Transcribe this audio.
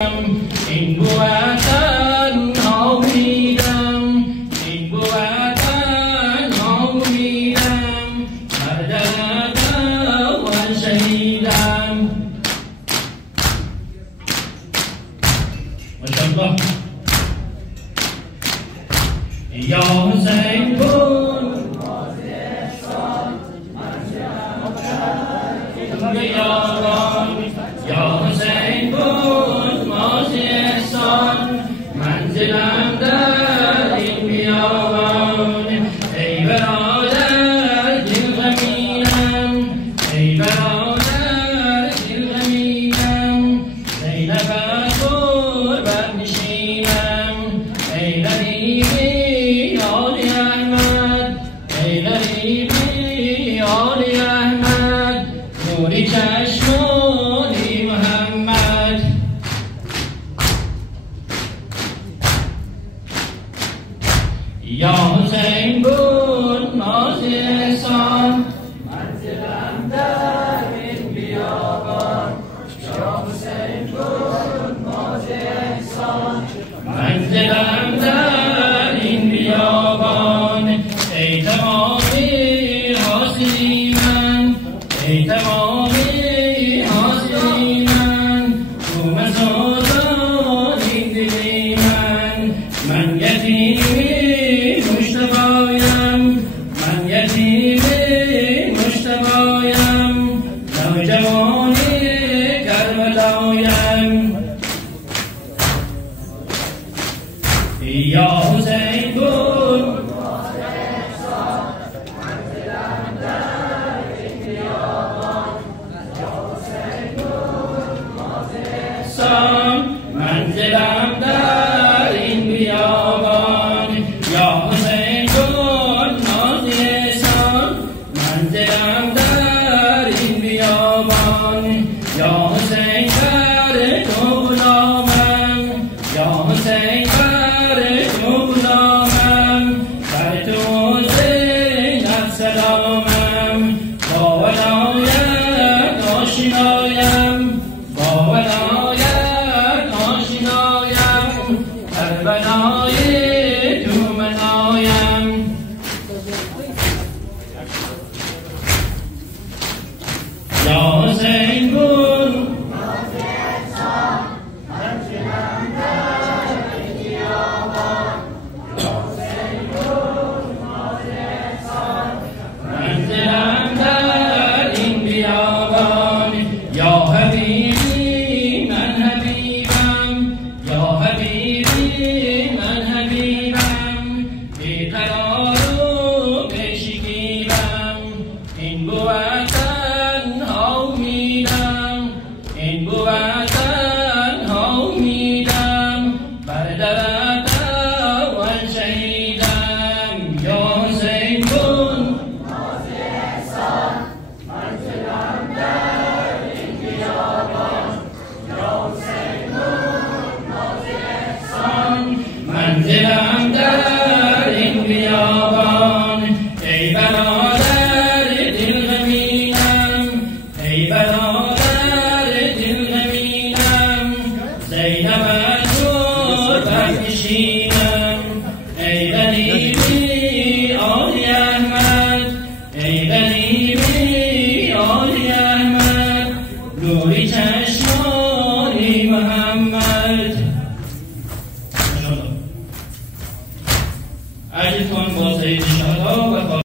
این بوطن ها میرم، این بوطن ها میرم، هر دردم و شهیدم. ماشاءالله. یا حسین کن یا حسین کن مازی احسان، منزلم در این بیابان. ای برادر دل غمینم، ای برادر دل غمینم، زینب از غربت نشینم. ای غریبی آل احمد، ای غریبی آل احمد، نوری چشمانی محمد. یا حسین کن ناز احسان، منزلم در این بیابان. یا حسین کن ناز احسان، منزلم در این بیابان. ای تمامی حاصلی من، ای تمامی حاصلی من، تو مسازانی دلی من. من یتیمی مشتبایم، من یتیمی مشتبایم، نوجوانی کربلایم. یا حسین کن منزلم در این بیابان. یا حسین کن ناز احسان، منزلم در این بیابان. یا حسین بر تو غلامم، یا حسین بر تو غلامم، بر تو زینب سلامم. با ولایت آشنایم، با ولایت آشنایم، کربلای تو منایم. یا حسین کن ناز احسان، منزلم در این بیابان. یا حسین کن ناز احسان، منزلم در این بیابان. یا حبیبی من حبیبم، یا حبیبی من حبیبم، بیقرار و بشکیبم. این بوطن ها میدم، این بوطن ها میدم، بر درت اول شهیدم. یا حسین کن ناز احسان، منزلم در این بیابان. یا حسین کن ناز احسان، منزلم در این بیابان. ای برادر دل غمینم، ای برادر دل غمینم، زینب از غربت نشینم. ای غریبی آل احمد، ای غریبی آل احمد، نوری چشمانی محمد. اجل کن با سید شهدا و